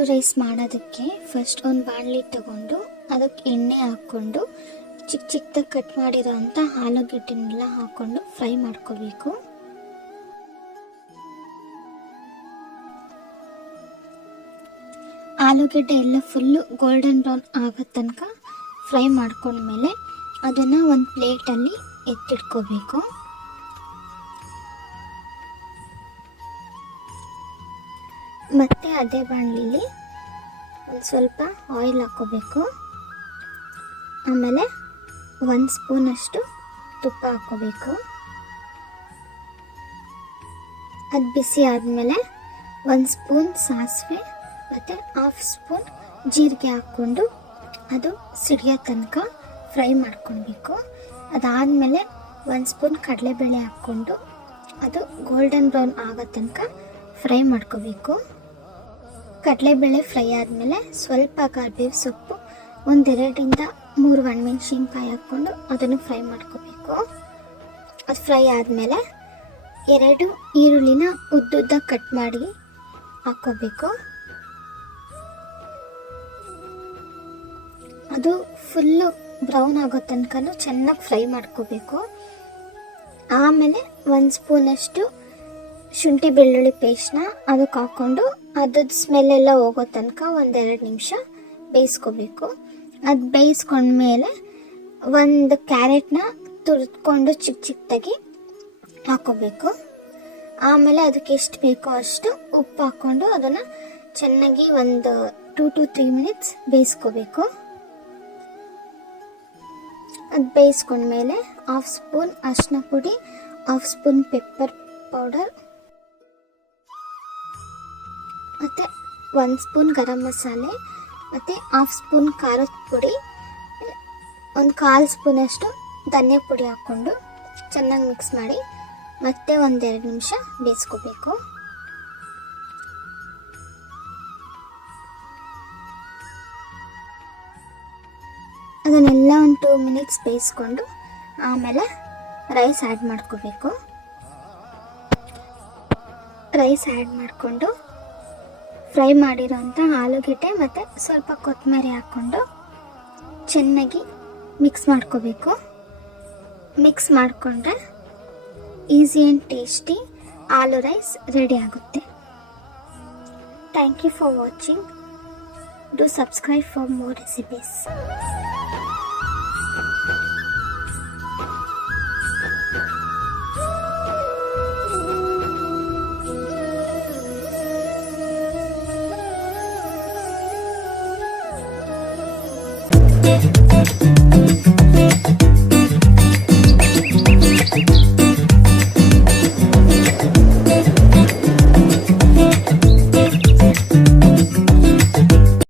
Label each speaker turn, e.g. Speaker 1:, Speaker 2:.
Speaker 1: ಆಲೂ rice ಮಾಡೋದಕ್ಕೆ first ಒಂದು ಬಾಣಲಿ ತಗೊಂಡು ಅದಕ್ಕೆ ಎಣ್ಣೆ ಹಾಕ್ಕೊಂಡು ಚಿಕ್ಕ ಚಿಕ್ಕದಾಗಿ ಕಟ್ ಮಾಡಿರೋ ಆಲೂಗೆಡ್ಡೆನೆಲ್ಲ ಹಾಕ್ಕೊಂಡು ಫ್ರೈ ಮಾಡ್ಕೋಬೇಕು. ಆಲೂಗಡ್ಡೆ ಎಲ್ಲ ಫುಲ್ಲು ಗೋಲ್ಡನ್ ಬ್ರೌನ್ ಆಗೋ ತನಕ ಫ್ರೈ ಮಾಡ್ಕೊಂಡ್ಮೇಲೆ ಅದನ್ನು ಒಂದು ಪ್ಲೇಟಲ್ಲಿ ಎತ್ತಿಟ್ಕೋಬೇಕು. ಮತ್ತೆ ಅದೇ ಬಾಣಲಿಲಿ ಒಂದು ಸ್ವಲ್ಪ ಆಯಿಲ್ ಹಾಕ್ಕೋಬೇಕು ಆಮೇಲೆ ಒಂದು ಸ್ಪೂನಷ್ಟು ತುಪ್ಪ ಹಾಕ್ಕೋಬೇಕು ಅದು ಬಿಸಿ ಆದಮೇಲೆ ಒಂದು ಸ್ಪೂನ್ ಸಾಸಿವೆ ಮತ್ತು ಹಾಫ್ ಸ್ಪೂನ್ ಜೀರಿಗೆ ಹಾಕ್ಕೊಂಡು ಅದು ಸಿಡಿಯೋ ತನಕ ಫ್ರೈ ಮಾಡ್ಕೊಳ್ಬೇಕು. ಅದಾದಮೇಲೆ ಒಂದು ಸ್ಪೂನ್ ಕಡಲೆಬೇಳೆ ಹಾಕ್ಕೊಂಡು ಅದು ಗೋಲ್ಡನ್ ಬ್ರೌನ್ ಆಗೋ ತನಕ ಫ್ರೈ ಮಾಡ್ಕೋಬೇಕು ಕಡಲೆಬೇಳೆ ಫ್ರೈ ಆದಮೇಲೆ ಸ್ವಲ್ಪ ಕರ್ಬೇವು ಸೊಪ್ಪು ಒಂದೆರಡರಿಂದ ಮೂರು ಒಣಮೆಣ್ಸಿನ್ಕಾಯಿ ಹಾಕ್ಕೊಂಡು ಅದನ್ನು ಫ್ರೈ ಮಾಡ್ಕೋಬೇಕು. ಅದು ಫ್ರೈ ಆದಮೇಲೆ ಎರಡು ಈರುಳ್ಳಿನ ಉದ್ದುದ್ದ ಕಟ್ ಮಾಡಿ ಹಾಕ್ಕೋಬೇಕು. ಅದು ಫುಲ್ಲು ಬ್ರೌನ್ ಆಗೋ ತನಕ ಚೆನ್ನಾಗಿ ಫ್ರೈ ಮಾಡ್ಕೋಬೇಕು. ಆಮೇಲೆ ಒಂದು ಸ್ಪೂನಷ್ಟು ಶುಂಠಿ ಬೆಳ್ಳುಳ್ಳಿ ಪೇಸ್ಟ್ನ ಅದಕ್ಕೆ ಹಾಕ್ಕೊಂಡು ಅದ್ರದ್ದು ಸ್ಮೆಲ್ ಎಲ್ಲ ಹೋಗೋ ತನಕ ಒಂದೆರಡು ನಿಮಿಷ ಬೇಯಿಸ್ಕೋಬೇಕು. ಅದು ಬೇಯಿಸ್ಕೊಂಡ್ಮೇಲೆ ಒಂದು ಕ್ಯಾರೆಟ್ನ ತುರಿದ್ಕೊಂಡು ಚಿಕ್ಕ ಚಿಕ್ಕದಾಗಿ ಹಾಕೋಬೇಕು ಆಮೇಲೆ ಅದಕ್ಕೆ ಎಷ್ಟು ಬೇಕೋ ಅಷ್ಟು ಉಪ್ಪು ಹಾಕ್ಕೊಂಡು ಅದನ್ನು ಚೆನ್ನಾಗಿ ಒಂದು ಟೂ ಟು ತ್ರೀ ಮಿನಿಟ್ಸ್ ಬೇಯಿಸ್ಕೋಬೇಕು. ಅದು ಬೇಯಿಸ್ಕೊಂಡ್ಮೇಲೆ ಹಾಫ್ ಸ್ಪೂನ್ ಅರಿಶಿನ ಪುಡಿ ಹಾಫ್ ಸ್ಪೂನ್ ಪೆಪ್ಪರ್ ಪೌಡರ್ ಮತ್ತು ಒಂದು ಸ್ಪೂನ್ ಗರಂ ಮಸಾಲೆ ಮತ್ತು ಹಾಫ್ ಸ್ಪೂನ್ ಖಾರದ ಪುಡಿ, ಒಂದು ಕಾಲು ಸ್ಪೂನಷ್ಟು ಧನಿಯಾ ಪುಡಿ ಹಾಕ್ಕೊಂಡು ಚೆನ್ನಾಗಿ ಮಿಕ್ಸ್ ಮಾಡಿ ಮತ್ತೆ ಒಂದೆರಡು ನಿಮಿಷ ಬೇಯಿಸ್ಕೋಬೇಕು. ಅದನ್ನೆಲ್ಲ ಒಂದು ಟೂ ಮಿನಿಟ್ಸ್ ಬೇಯಿಸ್ಕೊಂಡು ಆಮೇಲೆ ರೈಸ್ ಆ್ಯಡ್ ಮಾಡ್ಕೋಬೇಕು. ರೈಸ್ ಆ್ಯಡ್ ಮಾಡಿಕೊಂಡು ಫ್ರೈ ಮಾಡಿರೋಂಥ ಆಲೂಗೆಡ್ಡೆ ಮತ್ತು ಸ್ವಲ್ಪ ಕೊತ್ತಂಬರಿ ಹಾಕ್ಕೊಂಡು ಚೆನ್ನಾಗಿ ಮಿಕ್ಸ್ ಮಾಡ್ಕೋಬೇಕು. ಮಿಕ್ಸ್ ಮಾಡಿಕೊಂಡ್ರೆ easy and tasty aloo rice ready ಆಗುತ್ತೆ. Thank you for watching do subscribe for more recipes Thank